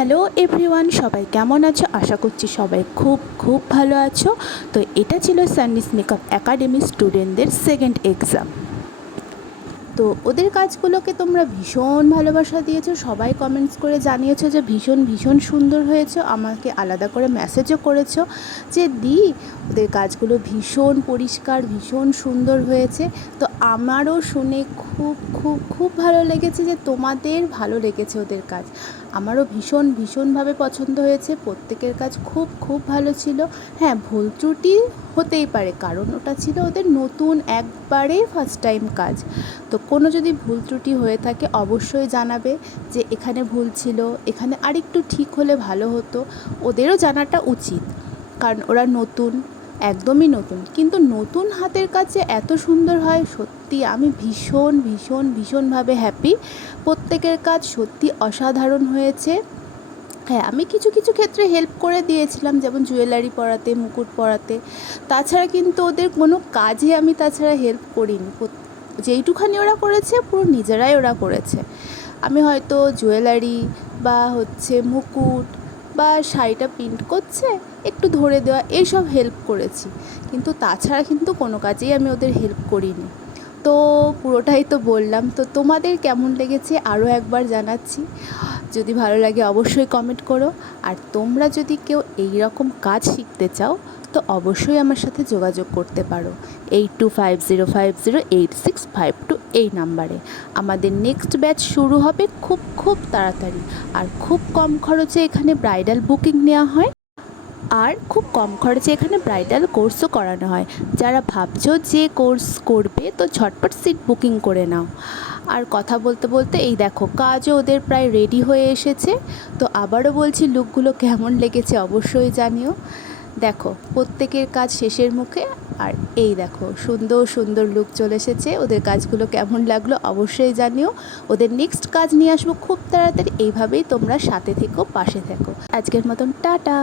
Hello everyone, সবাই কেমন আছো? আশা করছি সবাই খুব খুব ভালো আছো। তো এটা ছিল সাননিস মেকআপ একাডেমি স্টুডেন্টদের সেকেন্ড এক্সাম। তো ওদের কাজগুলোকে তোমরা ভীষণ ভালোবাসা দিয়েছো, সবাই কমেন্টস করে জানিয়েছো যে ভীষণ ভীষণ সুন্দর হয়েছে। আমাকে আলাদা করে মেসেজও করেছো যে ওদের কাজগুলো ভীষণ পরিষ্কার, ভীষণ সুন্দর হয়েছে। তো আমারও শুনে খুব খুব খুব ভালো লেগেছে যে তোমাদের ভালো লেগেছে ওদের কাজ। আমারও ভীষণ ভীষণভাবে পছন্দ হয়েছে। প্রত্যেকের কাজ খুব খুব ভালো ছিল। হ্যাঁ, ভুল ত্রুটি হতেই পারে, কারণ ওটা ছিল ওদের নতুন, একবারে ফার্স্ট টাইম কাজ। তো কোনো যদি ভুল ত্রুটি হয়ে থাকে অবশ্যই জানাবে যে এখানে ভুল ছিল, এখানে আরেকটু ঠিক হলে ভালো হতো। ওদেরও জানাটা উচিত, কারণ ওরা নতুন, একদমই নতুন। কিন্তু নতুন হাতের কাজ যে এত সুন্দর হয়, সত্যি আমি ভীষণ ভীষণ ভীষণভাবে হ্যাপি। প্রত্যেকের কাজ সত্যি অসাধারণ হয়েছে। হ্যাঁ, আমি কিছু কিছু ক্ষেত্রে হেল্প করে দিয়েছিলাম, যেমন জুয়েলারি পরাতে, মুকুট পরাতে। তাছাড়া কিন্তু ওদের কোনো কাজে আমি তাছাড়া হেল্প করিনি। যেইটুখানি ওরা করেছে পুরো নিজেরাই ওরা করেছে। আমি হয়তো জুয়েলারি বা মুকুট বা শাড়িটা প্রিন্ট করছে একটু ধরে দেওয়া, এইসব হেল্প করেছি। কিন্তু তাছাড়া কিন্তু কোনো কাজেই আমি ওদের হেল্প করিনি। তো পুরোটাই তো বললাম। তো তোমাদের কেমন লেগেছে আরও একবার জানাচ্ছি। যদি ভালো লাগে অবশ্যই কমেন্ট করো। আর তোমরা যদি কেউ এই রকম কাজ শিখতে চাও তো অবশ্যই আমার সাথে যোগাযোগ করতে পারো 8250508652 এই নাম্বারে। আমাদের নেক্সট ব্যাচ শুরু হবে খুব খুব তাড়াতাড়ি। আর খুব কম খরচে এখানে ব্রাইডাল বুকিং নেওয়া হয়, আর খুব কম খরচে এখানে ব্রাইডাল কোর্সও করানো হয়। যারা ভাবছো যে কোর্স করবে তো ঝটপট সিট বুকিং করে নাও। আর কথা বলতে বলতে এই দেখো, কাজও ওদের প্রায় রেডি হয়ে এসেছে। তো আবারও বলছি, লুকগুলো কেমন লেগেছে অবশ্যই জানিও। দেখো, প্রত্যেকের কাজ শেষের মুখে। আর এই দেখো, সুন্দর সুন্দর লুক চলে এসেছে। ওদের কাজগুলো কেমন লাগলো অবশ্যই জানিও। ওদের নেক্সট কাজ নিয়ে আসবো খুব তাড়াতাড়ি। এইভাবেই তোমরা সাথে থেকো, পাশে থেকো। আজকের মতন টাটা।